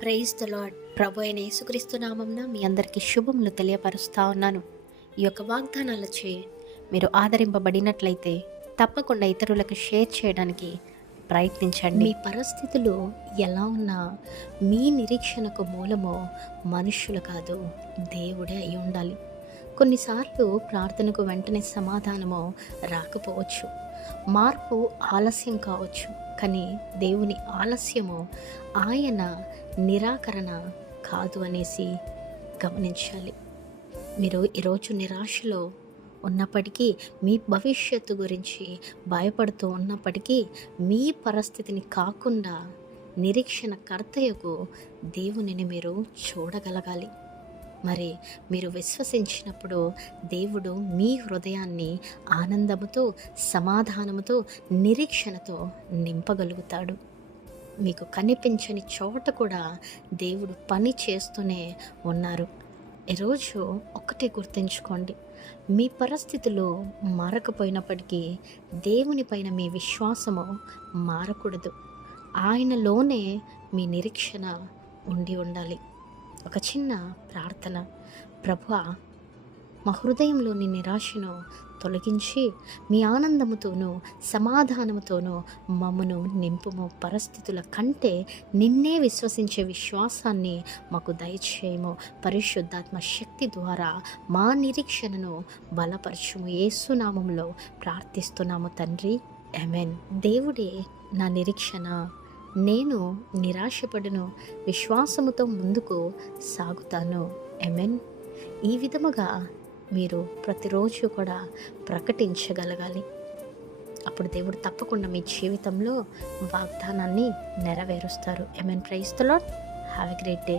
Praise the lord. ప్రభు అయిన యేసుక్రీస్తు నామమున మీ అందరికీ శుభములు తెలియపరుస్తా ఉన్నాను. ఈ యొక్క వాగ్దానాలచే మీరు ఆదరింపబడినట్లయితే తప్పకుండా ఇతరులకు షేర్ చేయడానికి ప్రయత్నించండి. మీ పరిస్థితులు ఎలా ఉన్నా మీ నిరీక్షణకు మూలమో మనుష్యులు కాదు, దేవుడే అయి ఉండాలి. కొన్నిసార్లు ప్రార్థనకు వెంటనే సమాధానమో రాకపోవచ్చు, మార్పు ఆలస్యం కావచ్చు, కానీ దేవుని ఆలస్యము ఆయన నిరాకరణ కాదు అనేసి గమనించాలి. మీరు ఈరోజు నిరాశలో ఉన్నప్పటికీ, మీ భవిష్యత్తు గురించి భయపడుతూ ఉన్నప్పటికీ, మీ పరిస్థితిని కాకుండా నిరీక్షణ కర్తయ్యకు దేవునిని మీరు చూడగలగాలి. మరి మీరు విశ్వసించినప్పుడు దేవుడు మీ హృదయాన్ని ఆనందముతో, సమాధానముతో, నిరీక్షణతో నింపగలుగుతాడు. మీకు కనిపించని చోట కూడా దేవుడు పని చేస్తూనే ఉన్నారు. ఈరోజు ఒక్కటే గుర్తుంచుకోండి, మీ పరిస్థితులు మారకపోయినప్పటికీ దేవుని పైన మీ విశ్వాసము మారకూడదు. ఆయనలోనే మీ నిరీక్షణ ఉండి ఉండాలి. ఒక చిన్న ప్రార్థన. ప్రభువా, మా హృదయంలోని నిరాశను తొలగించి మీ ఆనందముతోనూ సమాధానముతోనూ మమ్మను నింపుము. పరిస్థితుల కంటే నిన్నే విశ్వసించే విశ్వాసాన్ని మాకు దయచేయము. పరిశుద్ధాత్మ శక్తి ద్వారా మా నిరీక్షణను బలపరచుము. యేసు నామములో ప్రార్థిస్తున్నాము తండ్రి, ఆమేన్. దేవుడే నా నిరీక్షణ, నేను నిరాశపడను, విశ్వాసముతో ముందుకు సాగుతాను. ఆమేన్. ఈ విధముగా మీరు ప్రతిరోజు కూడా ప్రకటించగలగాలి. అప్పుడు దేవుడు తప్పకుండా మీ జీవితంలో వాగ్దానాన్ని నెరవేరుస్తారు. Amen. Praise the lord. Have a great day.